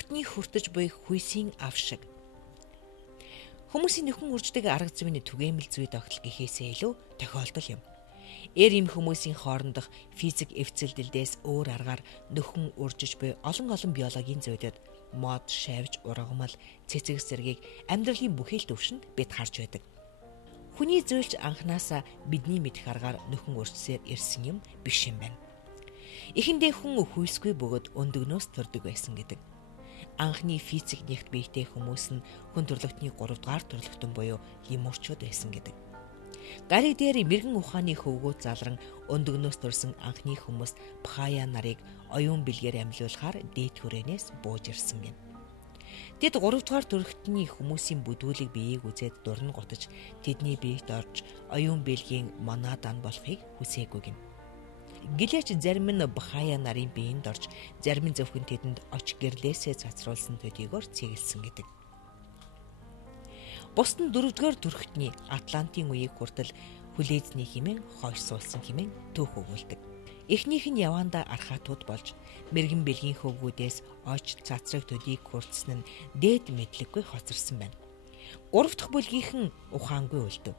төрөлхтний хүртэж буй хүйсийн ав шиг. Хүмүүсийн нөхөн үрждэг арга зүйн түгээмэл зүй тогтол гэхээсээ илүү тохиолдол юм. Ийм хүмүүсийн хоорондох физик эвцэлдэлдээс өөр аргаар нөхөн үржиж буй олон биологийн зүйдэд мод, шавж, ургамал, цэцэг зэргийг амьдралын бүхэл төвшөнд бид харж байдаг. Хүний зүйлч анханасаа бидний мэдэх аргаар нөхөн үржсээр ирсэн юм биш юм байна. Эхэндээ хүн хүйсгүй бөгөөд өндөгнөөс төрдөг байсан гэдэг. Анхны физик нэгт биетэй хүмүүс нь хүн төрлөختний 3 дугаар төрлөختөн буюу лемурчууд байсан гэдэг. Гариг дээр мэрэгэн ухааны хөвгүүд залран өндөгнөөс төрсэн анхны хүмүүс Бхая нарыг оюун бэлгээр амьлуулахаар дээд хүрээнээс бууж ирсэн гэнэ. Тэд 3 дугаар төрлөختний хүмүүсийн бүдүүлэг биеийг үзээд дурн гутаж тэдний биед орж оюун бэлгийн монадан болохыг хүсээгүй гэнэ. Гэлээч зарим нь Бхая нарын биеинд орж зарим нь зөвхөн тэдэнд оч гэрлээсээ цацруулсан төдийгөөр цэглсэн гэдэг. Бусд нь 4 дугаар төрхтний Атлантын үеийг хүртэл хүлээзний хэмээн хойшсуулсан хэмээн түүх өгүүлдэг. Эхнийх нь яваандаа архаатууд болж мэрэгэн бэлгийн хөвгүүдээс оч цацраг төдийг хүртсэн нь дээд мэдлэггүй хоцорсон байна. 3 дахь бүлгийнхэн ухаангүй үлдэв.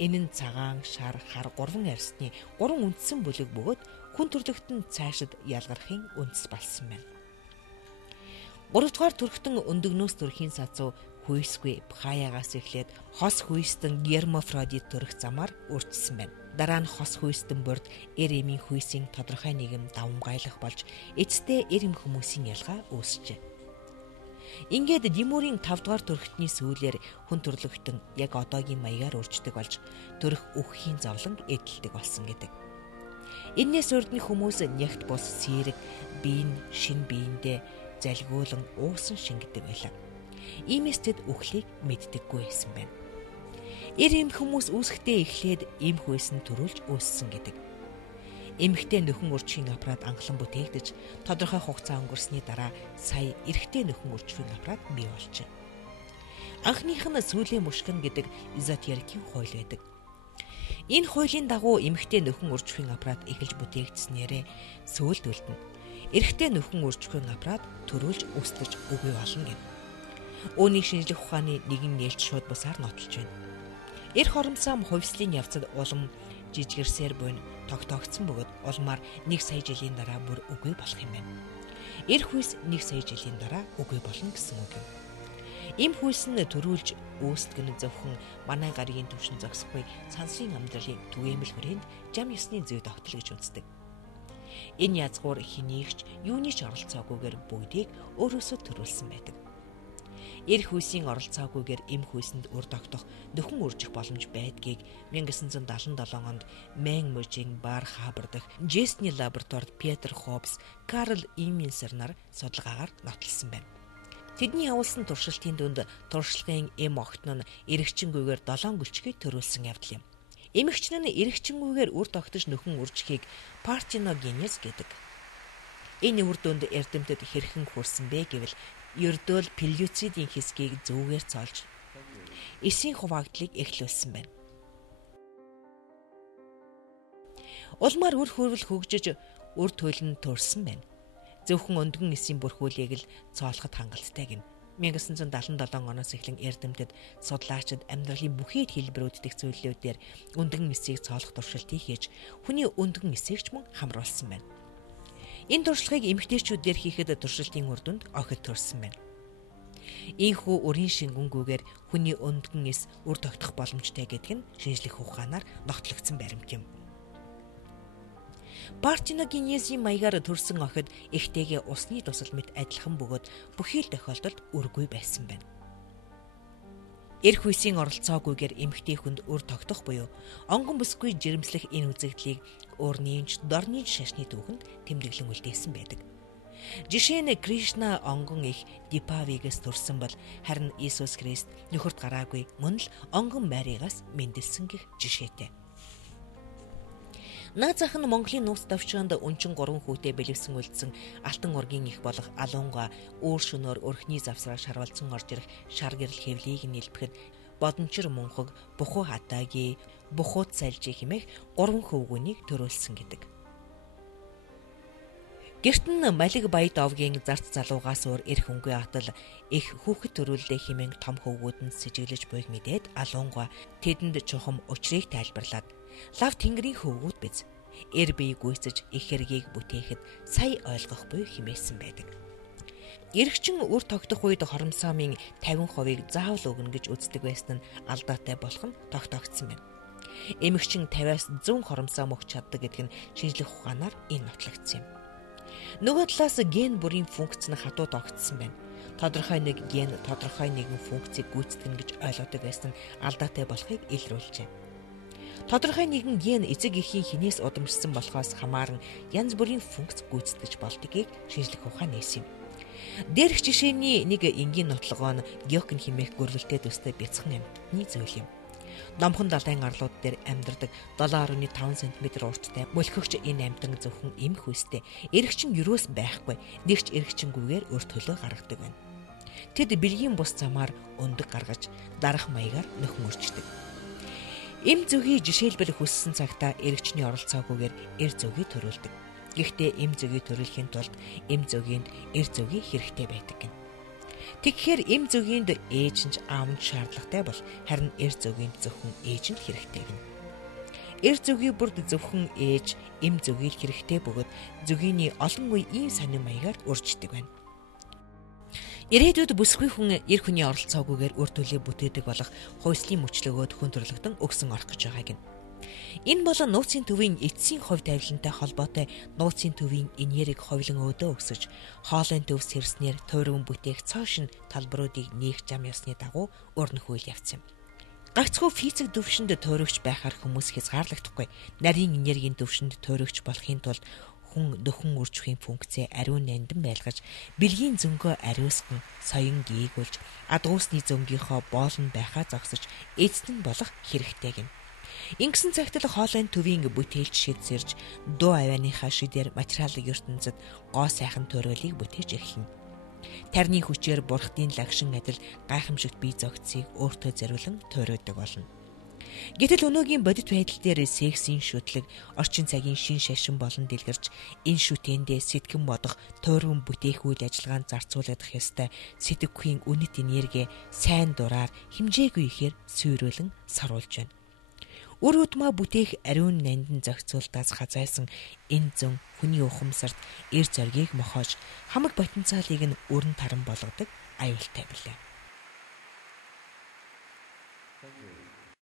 Энэ нь цагаан, шар, хар 3 арьсны 3 үндсэн бүлэг бөгөөд хүн төрлөختөнд цаашид ялгархын үндэс болсон байна. 3 дугаар төрхтөн өндөгнөөс төрхийн сацуу хүйсгүй Бхаягаас эхлээд хос хүйстэн Гермафродит төрх замаар үржсэн байна. Дараа нь хос хүйстэн бүрд Эремийн хүйсийн тодорхой нэгэн давмгайлах болж эцэстээ Эрем хүмүүсийн ялгаа үүсжээ. Ингээд Лемурийн 5 дугаар төрхтний сүүлээр хүн төрлөختөн яг одоогийн маягаар үрждэг болж төрх үххийн зовлон эдэлдэг болсон гэдэг. Энээс урд нь хүмүүс нягт бус сэрэг биеийн шин биендээ залгиулан уусан шингэдэг байлаа. Иймээс тэд үхлийг мэддэггүй байсан байна. Эрем хүмүүс үүсэхдээ эхлээд эм хүйсэн төрүүлж үүссэн гэдэг. Эмэгтэй нөхөн үржихийн аппарат анхлан бүтээгдэж тодорхой хугацаа өнгөрсөний дараа сая эрэгтэй нөхөн үржихийн аппарат бий болжээ. Анхных нь сүүлийн мушгин гэдэг эзотерикийн хууль байдаг. Энэ хуулийн дагуу эмэгтэй нөхөн үржихийн аппарат эхэлж бүтээгдснээрээ сүүлд үлдэнэ. Эрэгтэй нөхөн үржихийн аппарат төрүүлж үүсгэж үгүй болно гэнэ. Үүнийг шинжлэх ухааны нэгэн нээлт шууд бусаар нотолж байна. Эр хоромсоом хувьслын явцад улам жижигэрсээр буйн тогтоогдсон бөгөөд улмаар 1 сая жилийн дараа бүр үгүй болох юм байна. Эр хүйс 1 сая жилийн дараа үгүй болно гэсэн үг юм. Им хүйс нь төрүүлж үүсдэг нь зөвхөн манай гаригийн түвшин зогсохгүй цансрын амьдралын түгээмэл хүрээнд жам ёсны зүй тогтол гэж үздэг. Энэ язгуур хэнийгч юуны ч оролцоогүйгээр бүгдийг өөрөөсөө төрүүлсэн байдаг. Эр хүйсийн оролцоогүйгээр эм хүйсэнд үр тогтох нөхөн үржих боломж байдгийг 1977 онд Мэн мужийн Бар Хабар дахь Жесний лабораторид Петр Хоббс, Карл Иминсер нар судалгаагаар нотолсон байна. Тэдний явуулсан туршилтын дүнд туршлагын эм огтон нь эрэгчингүйгээр 7 гүлчгийг төрүүлсэн явдал юм. Эмэгчин нь эрэгчингүйгээр үр тогтож нөхөн үржихийг партеногенез гэдэг. Энэ үр дүнд эрдэмтэд хэрхэн хүрсэн бэ гэвэл ердөөл пелюцидийн хэсгийг зүүгээр цолж эсийн хуваагдлыг эхлүүлсэн байна. Улмаар үр хөрвөл хөгжиж үр төлн төрсөн байна. Зөвхөн өндгөн эсийн бүрхүүлийг л цоолоход хангалттай гэнэ. 1977 оноос эхлэн эрдэмтэд судлаачид амьдралын бүхий л хэлбэрүүд дэх зүйлүүдээр өндгөн эсийг цоолох туршилтыг хийж хүний өндгөн эсийг ч мөн хамруулсан байна. Энэ туршлагыг эмэгтэйчүүдээр хийхэд туршилтын үр дүнд охид төрсөн байна. Ийхүү үрийн шингэнгүүгээр хүний өндгөн эс үр тогтох боломжтой гэдэг нь шинжлэх ухаанаар нотолгдсон баримт юм. Партеногенезийн маягаар төрсэн охид эхтэйгээ усны тусал мэт адилхан бөгөөд бүхий л тохиолдолд үргүй байсан байна. Эр хүйсийн оролцоогүйгээр эмэгтэй хүнд үр тогтох буюу онгон бүсгүй жирэмслэх энэ үзэгдлийг урнынч, дорнынч шашны түүхэнд тэмдэглэн үлдээсэн байдаг. Жишээ нь Кришна онгон их Дипавигээс төрсөн бол харин Иесус Христ нөхөрт гараагүй мөн л онгон Маригаас мэндэлсэн гэх жишээтэй. Наазах нь Монголын нууц давчгаанд өнчин 3 хүүтэй бэлэвсэн үлдсэн алтан ургийн их болох Алуунга өөр шөнөөр өрхний завсраа шарвалцсан орж ирэх шар гэрэл хэвлийг нэлбэхэд бодончир мунхаг, буху хатаги, бухут сальжи хэмээх 3 хөвгүүнийг төрүүлсэн гэдэг. Гэрт нь Малиг Баядовгийн зарц залуугаас өөр эр хөнгөө атал их хүүхэд төрүүлдэ хэмээн том хөвгүүд нь сэжиглэж буйг мэдээд алуунгаа тэдэнд чухам учрыг тайлбарлаад лав тэнгэрийн хөвгүүд биз. Эр бие гүйцэж их хэргийг бүтээхэд сая ойлгох буй хэмээсэн байдаг. Эрэгчин үр тогтох үед хоромсоомын 50%-ийг заавал өгнө гэж үздэг байсан нь алдаатай болох нь тогтоогдсон байна. Эмэгчин 50-аас 100 хоромсоом өгч чаддаг гэдэг нь шинжлэх ухаанаар энэ нотлогдсон юм. Нөгөө талаас ген бүрийн функц нь хатуу тогтсон байна. Тодорхой нэг ген тодорхой нэгэн функцийг гүйцэтгэнэ гэж ойлгодог байсан нь алдаатай болохыг илрүүлжээ. Тодорхой нэгэн ген эцэг эхийн хинээс удамшсан болохоос хамааран янз бүрийн функц гүйцэтгэж болдгийг шинжлэх ухаан нээсэн юм. Дээрх жишээний нэг энгийн нотлогоо нь геокин хэмээх гөрвөлтэй төстэй бяцхан амьтны зүйл юм. Номхон далайн арлууд дээр амьдардаг 7.5 см урттай мөлхөгч энэ амьтан зөвхөн эмх үстэй. Эрэгчин юроос байхгүй, нэгч эрэгчингүйгээр өр төлөө гаргадаг байна. Тэд бэлгийн бус замаар өндөг гаргаж дарах маягаар нөхөн өрчдөг. Эм зөгийг жишээлбэл хүссэн цагтаа эрэгчний оролцоогүйгээр эр зөгийг төрүүлдэг. Гэхдээ эм зөгийг төрүүлэхийн тулд эм зөгийн эр зөгийг хэрэгтэй байдаг гэнэ. Тэгэхээр эм зөгийн ээж нь аав нь шаардлагатай бол харин эр зөгийн зөвхөн ээж нь хэрэгтэй гэнэ. Эр зөгийн бүрд зөвхөн ээж эм зөгийг хэрэгтэй бөгөөд зөгийн олон үе ийм сонин маягаар үрждэг байна. Ирээдүйд бүсгүй хүн эр хүний оролцоогүйгээр үр төлөө бүтээдэг болох хувьслын мөчлөгөөд хөндөрлөгдөн өгсөн орох гэж байгааг нь. Энэ бол нууцын төвийн эцсийн хувь тавилантай холбоотой нууцын төвийн энергийг ховлон өөдөө өсөж, хоолойн төв сэрснээр туйрын бүтээх цоошин талбаруудыг нээх зам ёсны дагуу өрнөх үйл явц юм. Гагцхүү физик төвшөнд туйрогч байхаар хүмүүс хязгаарлагдахгүй. Нарийн энергийн төвшөнд туйрогч болохын тулд хүн дөхөн үржихийн функцээ ариун нандин байлгаж, бэлгийн зөнгөө ариусган, соён гээгүүлж, адгуусны зөнгийнхоо боолн байхаа зогсож, эзэн болох хэрэгтэй гэнэ. Ингэсэн цагт л хоолойн төвийн бүтээлч шид сэрж, дуу авианыхаа шидээр материалын ертөнцид гоо сайхан төрөлийг бүтээж эхэлнэ. Тарны хүчээр бурхтын лагшин адил гайхамшигт бие зөгцсийг өөртөө зориулан туйраадаг болно. Гэтэл өнөөгийн бодит байдал дээр сексийн шүтлэг, орчин цагийн шин шашин болон дэлгэрч энэ шүтээндээ сэтгэн бодох, туйрын бүтээх үйл ажиллагаанд зарцуулах ёстой сэтгэхүйн үнэт энерги сайн дураар хэмжээгүй ихээр сүйрүүлэн саруулж байна. Үр удмаа бүтээх ариун нандин зохицуултаас хазайсан энэ зөн хүний ухамсарт эр зоргийг мохоож хамаг потенциалыг нь өрн таран болгодог аюултай билээ.